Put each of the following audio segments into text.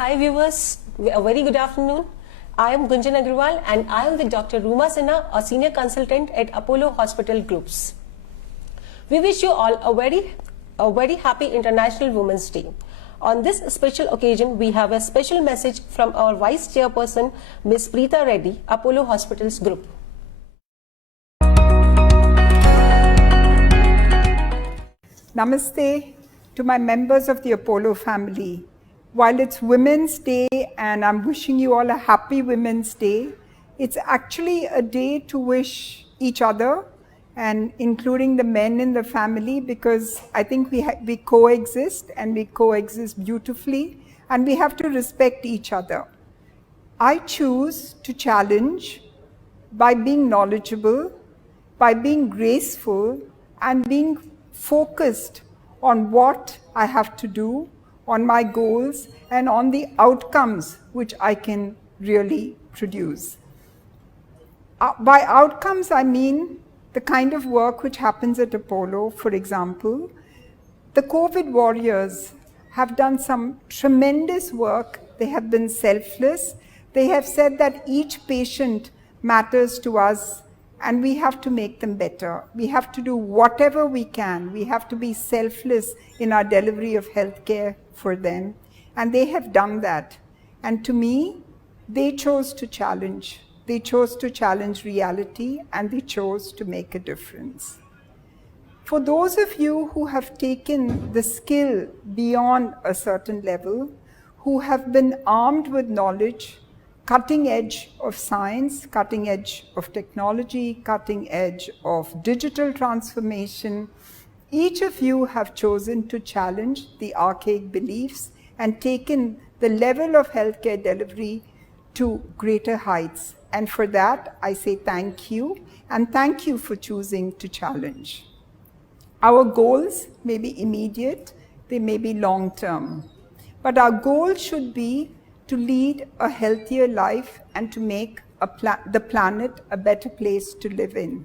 Hi viewers, a very good afternoon. I am Gunjan Agrawal and I am with Dr. Ruma Sinha, a senior consultant at Apollo Hospital Groups. We wish you all a very happy International Women's Day. On this special occasion, we have a special message from our Vice Chairperson, Ms. Preeta Reddy, Apollo Hospitals Group. Namaste to my members of the Apollo family. While it's Women's Day and I'm wishing you all a happy Women's Day, it's actually a day to wish each other and including the men in the family, because I think we coexist and we coexist beautifully and we have to respect each other. I choose to challenge by being knowledgeable, by being graceful and being focused on what I have to do, on my goals, and on the outcomes which I can really produce. By outcomes, I mean the kind of work which happens at Apollo. For example, the COVID warriors have done some tremendous work. They have been selfless. They have said that each patient matters to us and we have to make them better. We have to do whatever we can. We have to be selfless in our delivery of healthcare for them. And they have done that. And to me, they chose to challenge. They chose to challenge reality and they chose to make a difference. For those of you who have taken the skill beyond a certain level, who have been armed with knowledge, cutting edge of science, cutting edge of technology, cutting edge of digital transformation, each of you have chosen to challenge the archaic beliefs and taken the level of healthcare delivery to greater heights. And for that, I say thank you, and thank you for choosing to challenge. Our goals may be immediate, they may be long-term, but our goal should be to lead a healthier life and to make the planet a better place to live in.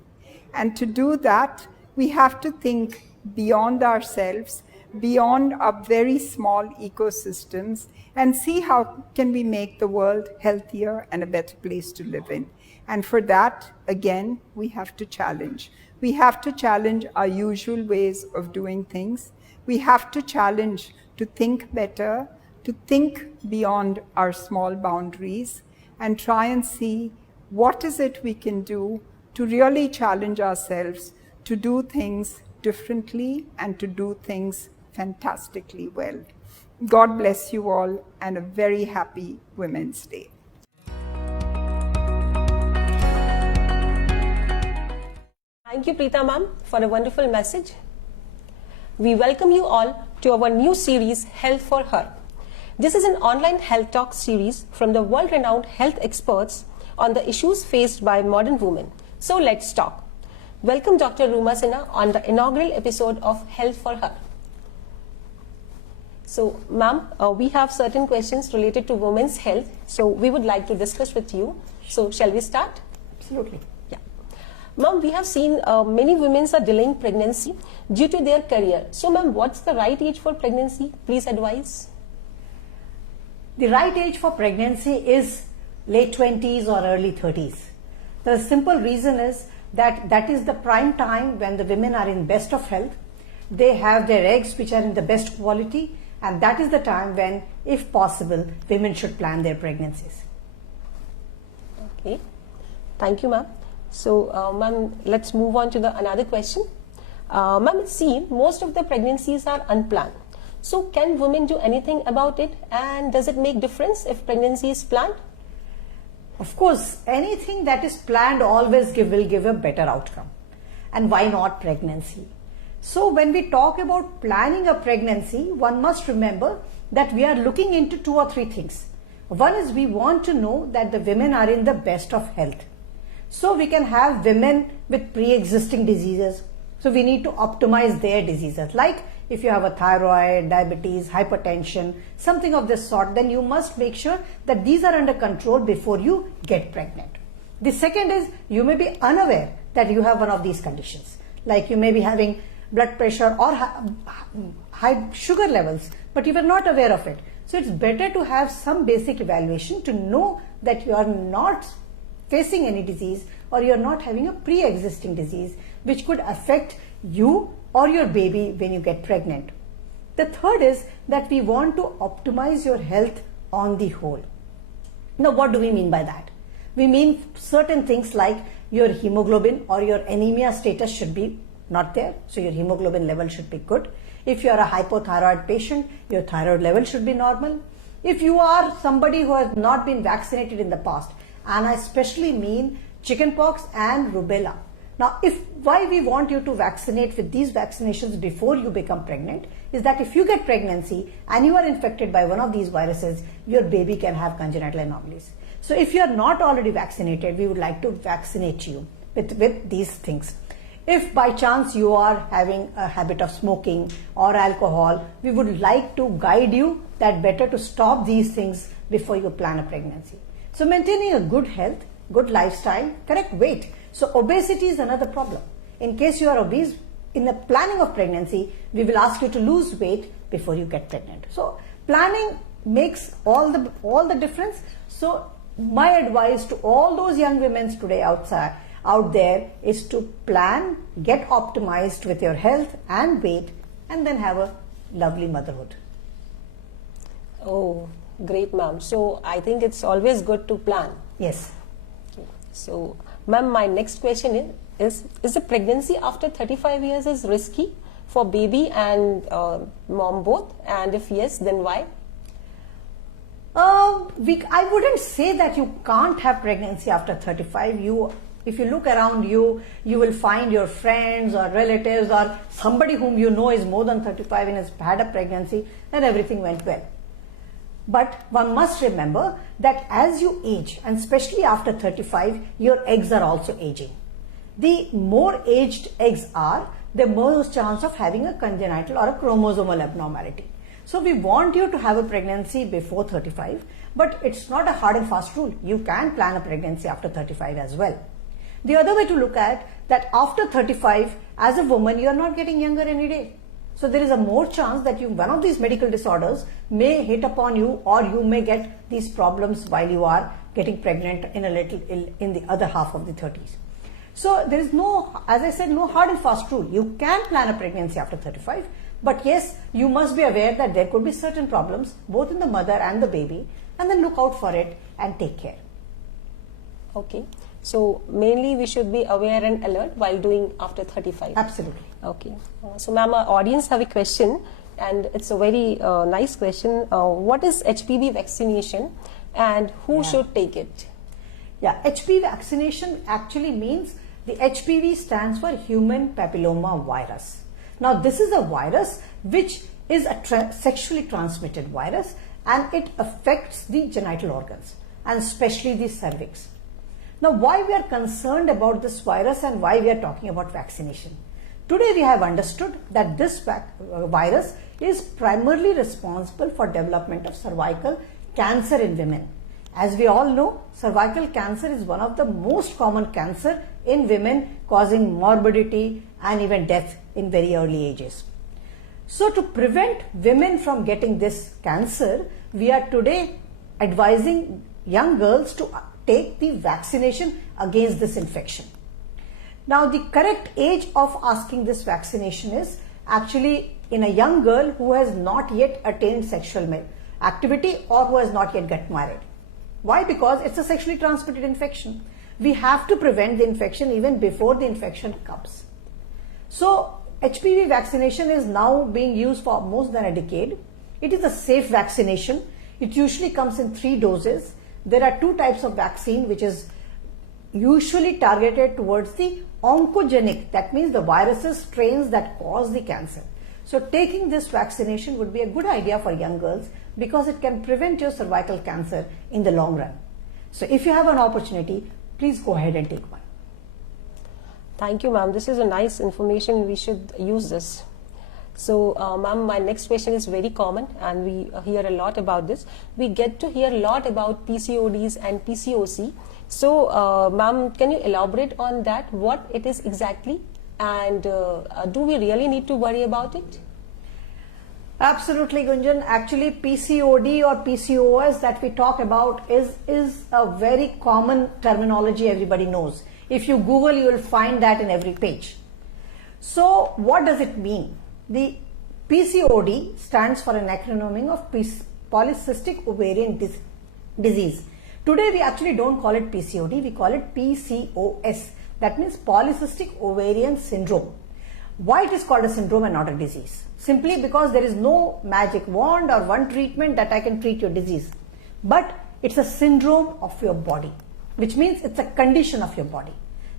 And to do that, we have to think beyond ourselves, beyond our very small ecosystems, and see how can we make the world healthier and a better place to live in. And for that, again, we have to challenge. We have to challenge our usual ways of doing things. We have to challenge to think better, to think beyond our small boundaries and try and see what is it we can do to really challenge ourselves to do things differently and to do things fantastically well. God bless you all and a very happy Women's Day. Thank you, Preeta ma'am, for a wonderful message. We welcome you all to our new series, Health for Her. This is an online health talk series from the world-renowned health experts on the issues faced by modern women. So let's talk. Welcome Dr. Ruma Sinha on the inaugural episode of Health for Her. So ma'am, we have certain questions related to women's health. So we would like to discuss with you. So shall we start? Absolutely. Yeah. Ma'am, we have seen many women are delaying pregnancy due to their career. So ma'am, what's the right age for pregnancy? Please advise. The right age for pregnancy is late 20s or early 30s. The simple reason is that is the prime time when the women are in best of health. They have their eggs which are in the best quality, and that is the time when, if possible, women should plan their pregnancies. Okay, thank you ma'am. So ma'am, let's move on to another question. Ma'am, it's seen most of the pregnancies are unplanned. So can women do anything about it, and does it make difference if pregnancy is planned? Of course, anything that is planned always will give a better outcome. And why not pregnancy? So when we talk about planning a pregnancy, one must remember that we are looking into 2 or 3 things. One is we want to know that the women are in the best of health. So we can have women with pre-existing diseases. So we need to optimize their diseases. Like if you have a thyroid, diabetes, hypertension, something of this sort, then you must make sure that these are under control before you get pregnant. The second is you may be unaware that you have one of these conditions. Like you may be having blood pressure or high sugar levels, but you were not aware of it. So it's better to have some basic evaluation to know that you are not facing any disease or you are not having a pre-existing disease which could affect you or your baby when you get pregnant. The third is that we want to optimize your health on the whole. Now, what do we mean by that? We mean certain things like your hemoglobin or your anemia status should be not there, so your hemoglobin level should be good. If you are a hypothyroid patient, your thyroid level should be normal. If you are somebody who has not been vaccinated in the past, and I especially mean chickenpox and rubella. Now, why we want you to vaccinate with these vaccinations before you become pregnant is that if you get pregnancy and you are infected by one of these viruses, your baby can have congenital anomalies. So if you are not already vaccinated, we would like to vaccinate you with these things. If by chance you are having a habit of smoking or alcohol, we would like to guide you that better to stop these things before you plan a pregnancy. So maintaining a good health, good lifestyle, correct weight. So obesity is another problem. In case you are obese, in the planning of pregnancy, we will ask you to lose weight before you get pregnant. So planning makes all the difference. So my advice to all those young women today out there is to plan, get optimized with your health and weight, and then have a lovely motherhood. Oh, great, ma'am. So I think it's always good to plan. Yes. So, ma'am, my next question is the pregnancy after 35 years is risky for baby and mom both? And if yes, then why? I wouldn't say that you can't have pregnancy after 35. If you look around you will find your friends or relatives or somebody whom you know is more than 35 and has had a pregnancy and everything went well. But one must remember that as you age, and especially after 35, your eggs are also aging. The more aged eggs are, the more chance of having a congenital or a chromosomal abnormality. So we want you to have a pregnancy before 35, but it's not a hard and fast rule. You can plan a pregnancy after 35 as well. The other way to look at that after 35, as a woman, you are not getting younger any day. So there is a more chance that one of these medical disorders may hit upon you, or you may get these problems while you are getting pregnant in the other half of the 30s. So there is no, as I said, no hard and fast rule. You can plan a pregnancy after 35, but yes, you must be aware that there could be certain problems both in the mother and the baby, and then look out for it and take care. Okay. So mainly we should be aware and alert while doing after 35. Absolutely. Okay. So ma'am, our audience have a question, and it's a very nice question. What is HPV vaccination and who should take it? Yeah, HPV vaccination actually means the HPV stands for human papilloma virus. Now this is a virus which is a sexually transmitted virus, and it affects the genital organs and especially the cervix. Now, why we are concerned about this virus and why we are talking about vaccination? Today we have understood that this virus is primarily responsible for development of cervical cancer in women. As we all know, cervical cancer is one of the most common cancer in women, causing morbidity and even death in very early ages. So to prevent women from getting this cancer, we are today advising young girls to take the vaccination against this infection. Now the correct age of asking this vaccination is actually in a young girl who has not yet attained sexual activity or who has not yet got married. Why? Because it's a sexually transmitted infection. We have to prevent the infection even before the infection comes. So HPV vaccination is now being used for more than a decade. It is a safe vaccination. It usually comes in 3 doses. There are 2 types of vaccine which is usually targeted towards the oncogenic, that means the viruses strains that cause the cancer. So taking this vaccination would be a good idea for young girls because it can prevent your cervical cancer in the long run. So if you have an opportunity, please go ahead and take one. Thank you, ma'am. This is a nice information. We should use this. So, ma'am, my next question is very common and we hear a lot about this. We get to hear a lot about PCODs and PCOC. So, ma'am, can you elaborate on that, what it is exactly, and do we really need to worry about it? Absolutely, Gunjan. Actually, PCOD or PCOS that we talk about is a very common terminology everybody knows. If you Google, you will find that in every page. So, what does it mean? The PCOD stands for an acronym of polycystic ovarian disease. Today, we actually don't call it PCOD, we call it PCOS. That means polycystic ovarian syndrome. Why it is called a syndrome and not a disease? Simply because there is no magic wand or one treatment that I can treat your disease. But it's a syndrome of your body, which means it's a condition of your body.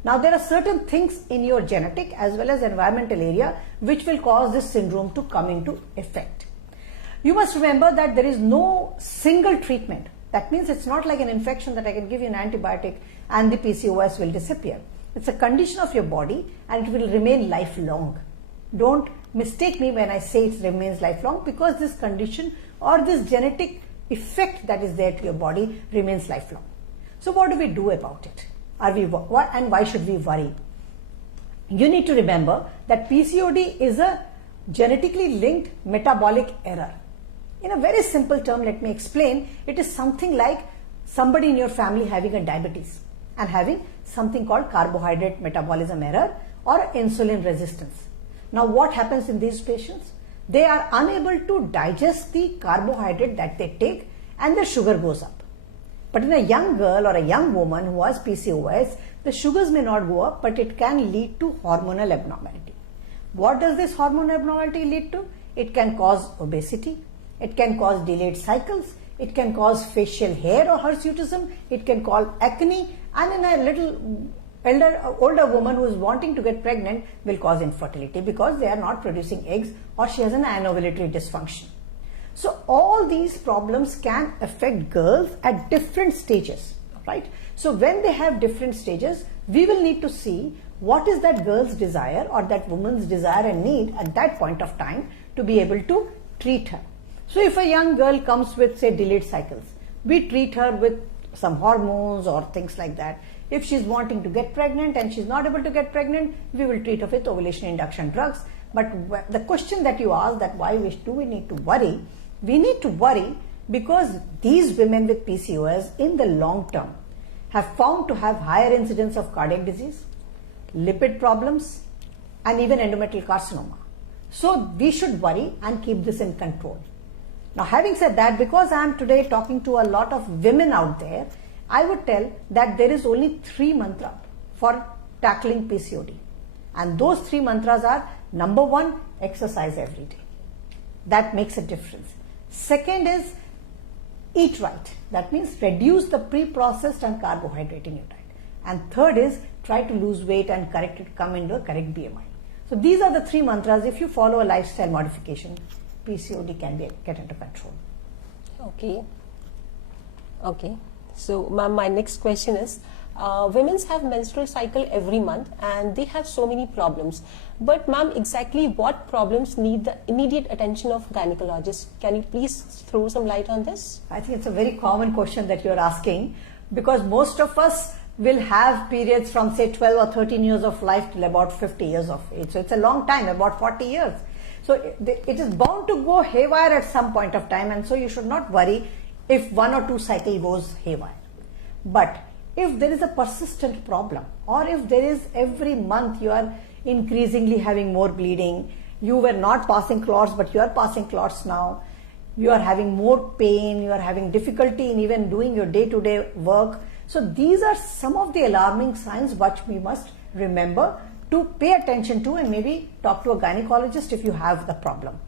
Now there are certain things in your genetic as well as environmental area which will cause this syndrome to come into effect. You must remember that there is no single treatment. That means it's not like an infection that I can give you an antibiotic and the PCOS will disappear. It's a condition of your body and it will remain lifelong. Don't mistake me when I say it remains lifelong, because this condition or this genetic effect that is there to your body remains lifelong. So what do we do about it? And why should we worry? You need to remember that PCOD is a genetically linked metabolic error. In a very simple term, let me explain. It is something like somebody in your family having a diabetes and having something called carbohydrate metabolism error or insulin resistance. Now what happens in these patients? They are unable to digest the carbohydrate that they take and their sugar goes up. But in a young girl or a young woman who has PCOS, the sugars may not go up, but it can lead to hormonal abnormality. What does this hormonal abnormality lead to? It can cause obesity, it can cause delayed cycles, it can cause facial hair or hirsutism, it can cause acne, and in a little older woman who is wanting to get pregnant will cause infertility because they are not producing eggs or she has an anovulatory dysfunction. So all these problems can affect girls at different stages, right? So when they have different stages, we will need to see what is that girl's desire or that woman's desire and need at that point of time to be able to treat her. So if a young girl comes with, say, delayed cycles, we treat her with some hormones or things like that. If she's wanting to get pregnant and she's not able to get pregnant, we will treat her with ovulation induction drugs. But the question that you asked, that why do we need to worry? We need to worry because these women with PCOS in the long term have found to have higher incidence of cardiac disease, lipid problems, and even endometrial carcinoma. So we should worry and keep this in control. Now, having said that, because I am today talking to a lot of women out there, I would tell that there is only 3 mantras for tackling PCOD. And those 3 mantras are: number 1, exercise every day. That makes a difference. Second is eat right. That means reduce the pre-processed and carbohydrate in your diet. And third is try to lose weight and come into a correct BMI. So these are the 3 mantras. If you follow a lifestyle modification, PCOD can get under control. Okay. So, ma'am, my next question is, women have menstrual cycle every month and they have so many problems. But, ma'am, exactly what problems need the immediate attention of gynecologist? Can you please throw some light on this? I think it's a very common question that you're asking, because most of us will have periods from, say, 12 or 13 years of life till about 50 years of age. So it's a long time, about 40 years. So it is bound to go haywire at some point of time, and so you should not worry if 1 or 2 cycle goes haywire. But if there is a persistent problem, or if there is every month you are increasingly having more bleeding, you were not passing clots but you are passing clots now, you are having more pain, you are having difficulty in even doing your day-to-day work. So these are some of the alarming signs which we must remember to pay attention to, and maybe talk to a gynecologist if you have the problem.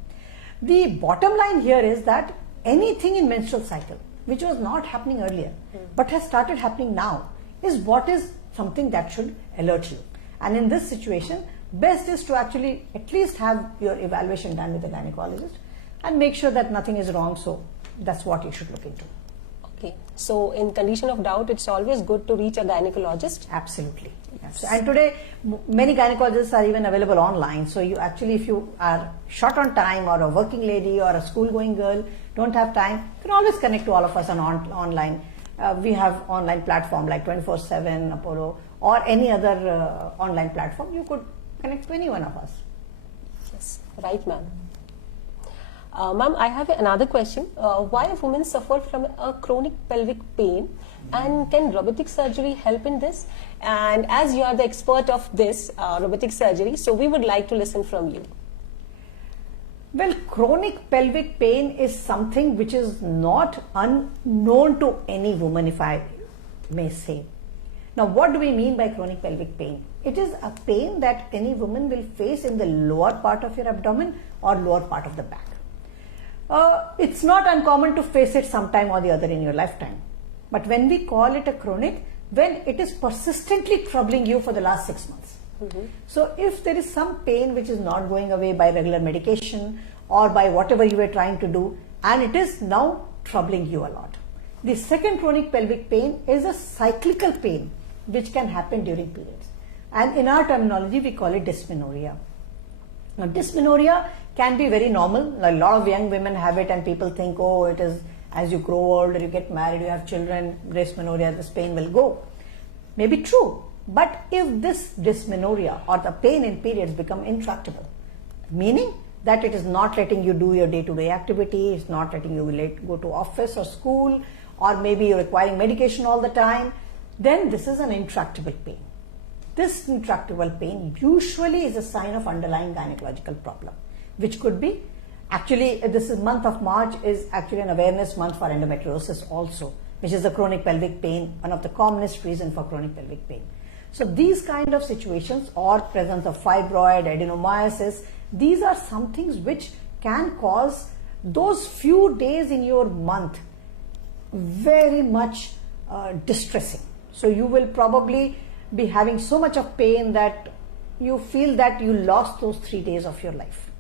The bottom line here is that anything in menstrual cycle which was not happening earlier but has started happening now is what is something that should alert you. And in this situation, best is to actually at least have your evaluation done with a gynecologist and make sure that nothing is wrong. So that's what you should look into. Okay. So in condition of doubt, it's always good to reach a gynecologist. Absolutely. Yes. And today, many gynecologists are even available online. So you actually, if you are short on time, or a working lady or a school-going girl, don't have time, you can always connect to all of us on online. We have online platform like 24/7, Apollo, or any other online platform. You could connect to any one of us. Yes, right, ma'am. Ma'am, I have another question. Why women suffer from a chronic pelvic pain, and can robotic surgery help in this? And as you are the expert of this robotic surgery, so we would like to listen from you. Well, chronic pelvic pain is something which is not unknown to any woman, if I may say. Now, what do we mean by chronic pelvic pain? It is a pain that any woman will face in the lower part of your abdomen or lower part of the back. It's not uncommon to face it sometime or the other in your lifetime. But when we call it a chronic, when it is persistently troubling you for the last 6 months. So if there is some pain which is not going away by regular medication or by whatever you were trying to do, and it is now troubling you a lot. The second chronic pelvic pain is a cyclical pain which can happen during periods. And in our terminology, we call it dysmenorrhea. Now, dysmenorrhea can be very normal. A lot of young women have it and people think, oh, it is as you grow older, you get married, you have children, dysmenorrhea, this pain will go. May be true. But if this dysmenorrhea or the pain in periods become intractable, meaning that it is not letting you do your day-to-day activity, it's not letting you go to office or school, or maybe you're requiring medication all the time, then this is an intractable pain. This intractable pain usually is a sign of underlying gynecological problem, which could be, actually this is month of March is actually an awareness month for endometriosis also, which is the chronic pelvic pain, one of the commonest reason for chronic pelvic pain. So these kind of situations or presence of fibroid, adenomyosis, these are some things which can cause those few days in your month very much distressing. So you will probably be having so much of pain that you feel that you lost those 3 days of your life.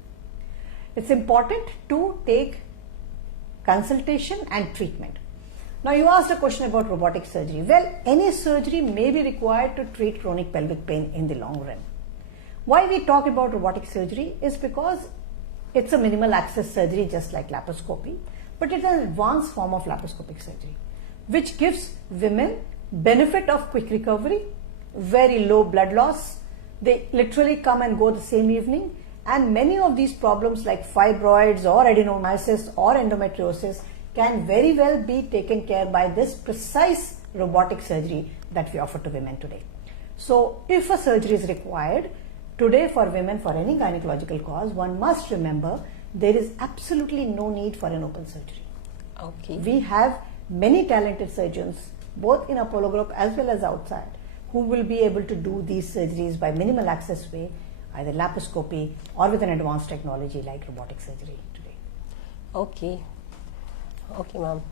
It's important to take consultation and treatment. Now you asked a question about robotic surgery. Well, any surgery may be required to treat chronic pelvic pain in the long run. Why we talk about robotic surgery is because it's a minimal access surgery just like laparoscopy, but it's an advanced form of laparoscopic surgery which gives women benefit of quick recovery, very low blood loss. They literally come and go the same evening, and many of these problems like fibroids or adenomyosis or endometriosis can very well be taken care by this precise robotic surgery that we offer to women today. So if a surgery is required today for women for any gynecological cause, one must remember there is absolutely no need for an open surgery. Okay. We have many talented surgeons both in Apollo Group as well as outside who will be able to do these surgeries by minimal access way, either laparoscopy or with an advanced technology like robotic surgery today. Okay. Okay, ma'am.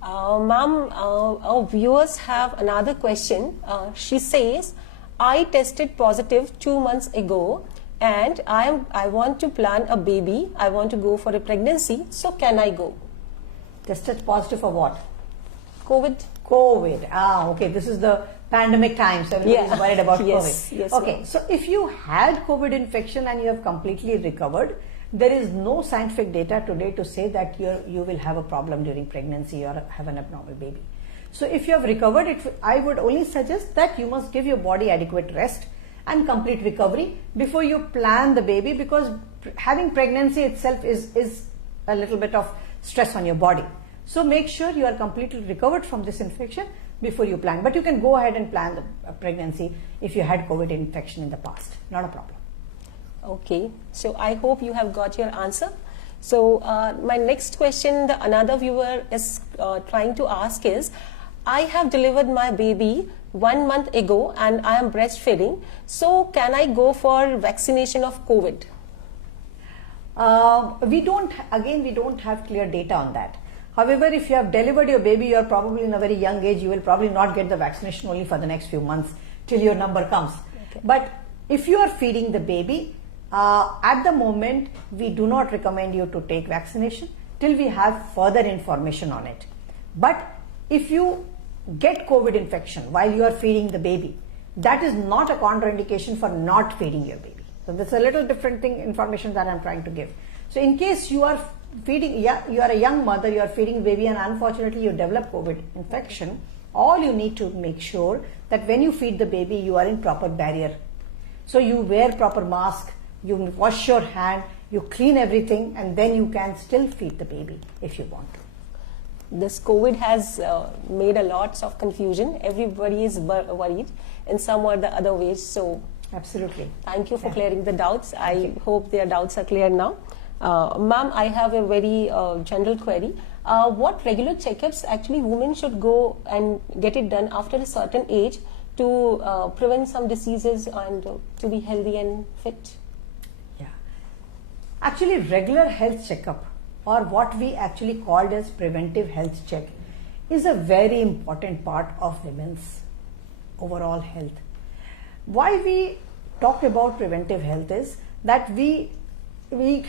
Ma'am, our viewers have another question. She says, I tested positive 2 months ago and I want to plan a baby. I want to go for a pregnancy. So can I go? Tested positive for what? COVID. COVID. Okay. This is the pandemic time, so everybody is worried about Yes, COVID. yes, okay. ma'am. So if you had COVID infection and you have completely recovered, there is no scientific data today to say that you will have a problem during pregnancy or have an abnormal baby. So if you have recovered, I would only suggest that you must give your body adequate rest and complete recovery before you plan the baby, because having pregnancy itself is a little bit of stress on your body. So make sure you are completely recovered from this infection before you plan. But you can go ahead and plan the pregnancy if you had COVID infection in the past. Not a problem. Okay, so I hope you have got your answer. So my next question, another viewer is trying to ask is, I have delivered my baby 1 month ago and I am breastfeeding. So can I go for vaccination of COVID? We don't have clear data on that. However, if you have delivered your baby, you are probably in a very young age, you will probably not get the vaccination only for the next few months till your number comes. Okay. But if you are feeding the baby, at the moment, we do not recommend you to take vaccination till we have further information on it. But if you get COVID infection while you are feeding the baby, that is not a contraindication for not feeding your baby. So this is a little different information that I'm trying to give. So in case you are feeding, you are a young mother, you are feeding baby and unfortunately you develop COVID infection, all you need to make sure that when you feed the baby, you are in proper barrier. So you wear proper mask, you wash your hand, You clean everything and then you can still feed the baby if you want to. This COVID has made a lots of confusion. Everybody is worried in some or the other ways. So Absolutely. thank you for clearing the doubts. I hope their doubts are clear now. Ma'am, I have a very general query. What regular checkups actually women should go and get it done after a certain age to prevent some diseases and to be healthy and fit? Yeah. Actually, regular health checkup, or what we actually called as preventive health check, is a very important part of women's overall health. Why we talk about preventive health is that we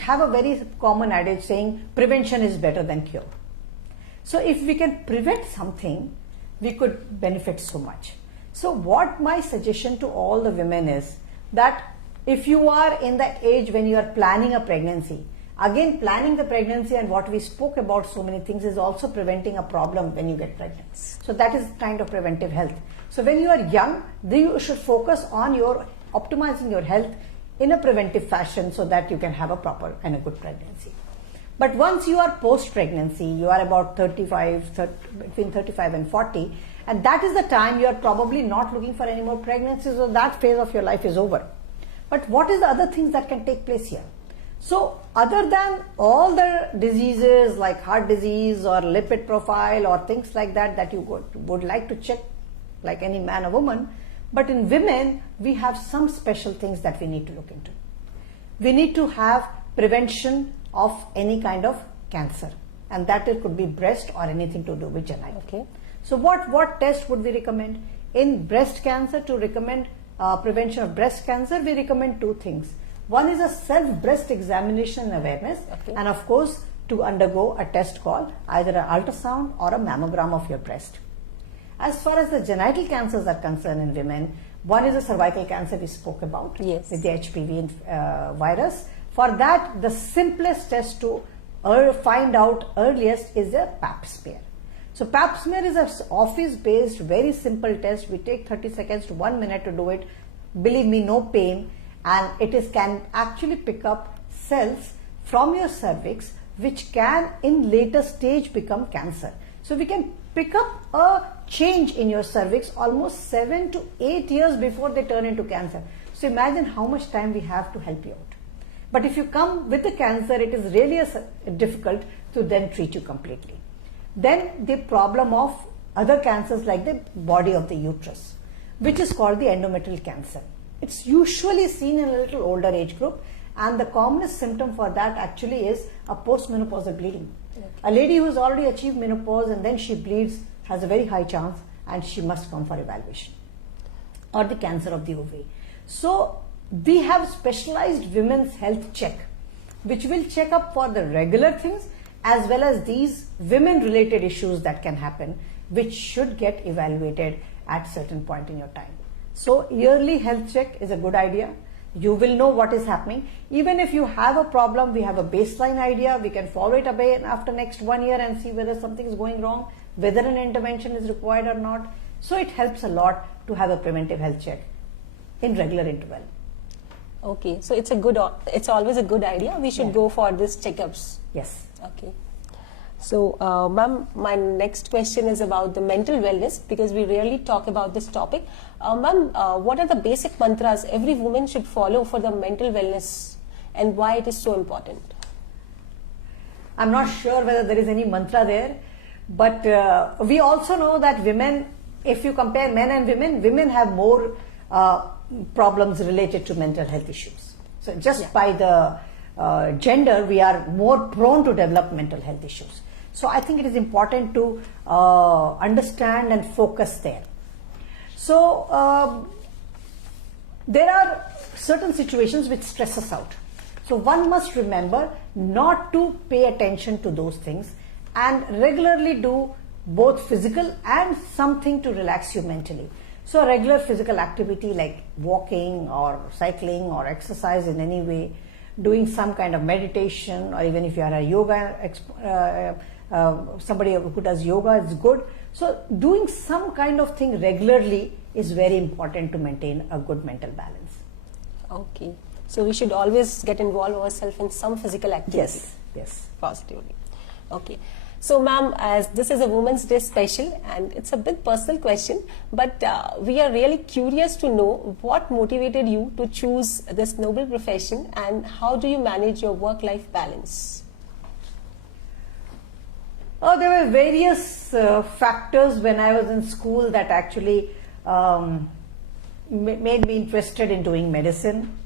have a very common adage saying prevention is better than cure. So if we can prevent something, we could benefit so much. So what my suggestion to all the women is that if you are in that age when you are planning a pregnancy, again planning the pregnancy and what we spoke about so many things is also preventing a problem when you get pregnant. So that is kind of preventive health. So when you are young, then you should focus on your optimizing your health in a preventive fashion so that you can have a proper and a good pregnancy. But once you are post-pregnancy, you are about between 35 and 40, and that is the time you are probably not looking for any more pregnancies, so that phase of your life is over. But what is the other things that can take place here? So other than all the diseases like heart disease or lipid profile or things like that that you would like to check like any man or woman, but in women, we have some special things that we need to look into. We need to have prevention of any kind of cancer, and that it could be breast or anything to do with genital. Okay. So what test would we recommend? In breast cancer, to recommend prevention of breast cancer, we recommend two things. One is a self-breast examination and awareness, Okay. and of course to undergo a test called either an ultrasound or a mammogram of your breast. As far as the genital cancers are concerned in women, one is a cervical cancer we spoke about Yes. with the HPV virus. For that, the simplest test to find out earliest is a pap smear. So pap smear is an office-based, very simple test. We take 30 seconds to 1 minute to do it. Believe me, no pain, and can actually pick up cells from your cervix, which can in later stage become cancer. So we can pick up a change in your cervix almost 7 to 8 years before they turn into cancer. So imagine how much time we have to help you out. But if you come with the cancer, it is really difficult to then treat you completely. Then the problem of other cancers like the body of the uterus, which is called the endometrial cancer. It's usually seen in a little older age group, and the commonest symptom for that actually is a postmenopausal bleeding. Okay. A lady who has already achieved menopause and then she bleeds has a very high chance, and she must come for evaluation. Or the cancer of the ovary. So we have specialized women's health check, which will check up for the regular things as well as these women related issues that can happen, which should get evaluated at certain point in your time. So yearly health check is a good idea. You will know what is happening. Even if you have a problem, we have a baseline idea. We can follow it up after next 1 year and see whether something is going wrong, whether an intervention is required or not. So it helps a lot to have a preventive health check in regular interval. Okay, so it's always a good idea. We should go for these checkups. Yes. Okay. So, ma'am, my next question is about the mental wellness, because we rarely talk about this topic. Ma'am, what are the basic mantras every woman should follow for the mental wellness, and why it is so important? I'm not sure whether there is any mantra there, but we also know that women, if you compare men and women have more problems related to mental health issues. So just by the gender, we are more prone to develop mental health issues. So I think it is important to understand and focus there. So there are certain situations which stress us out. So one must remember not to pay attention to those things and regularly do both physical and something to relax you mentally. So a regular physical activity like walking or cycling or exercise in any way, doing some kind of meditation, or even if you are a yoga, somebody who does yoga is good. So doing some kind of thing regularly is very important to maintain a good mental balance. Okay. So we should always get involved ourselves in some physical activity. Yes, yes. Positively. Okay. So, ma'am, as this is a Women's Day special and it's a bit personal question, but we are really curious to know what motivated you to choose this noble profession and how do you manage your work-life balance? Oh, there were various factors when I was in school that actually made me interested in doing medicine.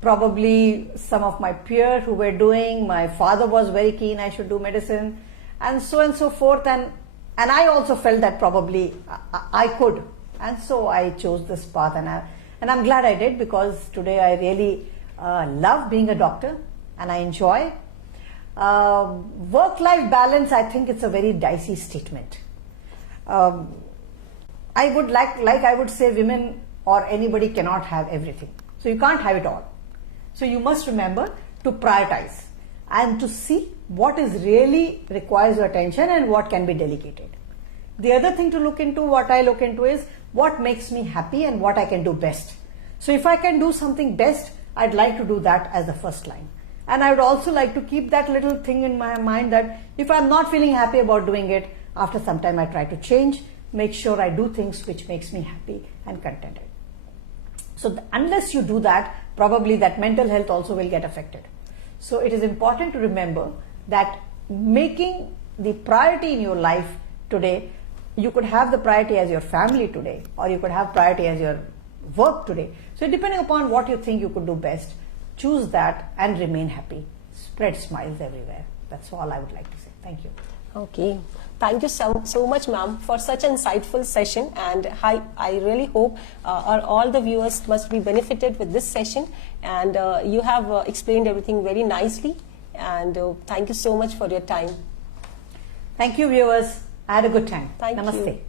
Probably some of my peers who were doing, my father was very keen I should do medicine, and so forth, and I also felt that probably I could, and so I chose this path, and I'm glad I did, because today I really love being a doctor and I enjoy. Work-life balance, I think it's a very dicey statement. I would I would say women or anybody cannot have everything, so you can't have it all. So you must remember to prioritize and to see what is really requires your attention and what can be delegated. The other thing to look into, what I look into, is what makes me happy and what I can do best. So if I can do something best, I'd like to do that as the first line. And I would also like to keep that little thing in my mind that if I'm not feeling happy about doing it, after some time I try to change, make sure I do things which makes me happy and contented. So unless you do that, probably that mental health also will get affected. So it is important to remember that making the priority in your life today, you could have the priority as your family today, or you could have priority as your work today. So depending upon what you think you could do best, choose that and remain happy. Spread smiles everywhere. That's all I would like to say. Thank you. Okay. Thank you so much, ma'am, for such an insightful session, and I really hope all the viewers must be benefited with this session, and you have explained everything very nicely, and thank you so much for your time. Thank you, viewers. I had a good time. Thank Namaste. you.